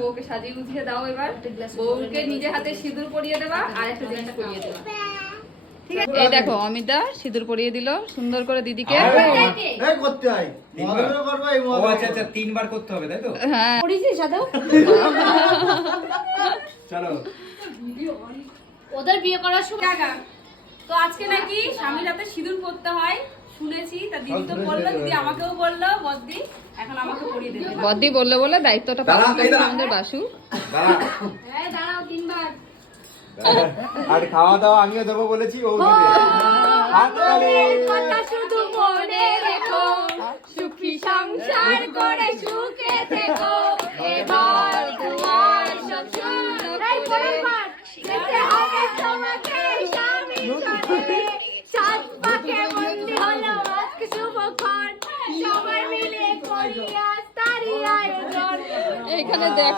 বউকে সাজিয়ে গুছিয়ে দাও। এবার বউকে নিজে হাতে সিঁদুর পরিয়ে দেবা আর একটা জিনিস পরিয়ে দেবা। এই দেখো অমিতা সিঁদুর পরিয়ে দিল সুন্দর করে দিদিকে। করতে হয় আচ্ছা 3 বার করতে হবে তাই তো? হ্যাঁ চলো ওদের বিয়ে করার সময় তো আজকে নাকি স্বামীর হাতে সিঁদুর পরতে হয় শুনেছি, তা দিদি তো বললো, দিদি আমাকেও বললো বদ্দি এখন আমাকে পরিয়ে দেবে। বদ্দি বললো বলে দায়িত্বটা পালন আমাদের বাসু। দাঁড়াও 3 বার। আর খাওয়া দাওয়া আমিও দেবো বলেছি ও কথা শুধু মনে রেখো, সুখী সংসার করে সুখে থেকো, এবার তোমার সব সুন্দর যেতে হবে তোমাকে স্বামী চলে, চাঁদ পাকে বন্দি হলো আজকে শুভক্ষণ, সবাই মিলে করি আজ তারই আয়োজন। এইখানে দেখ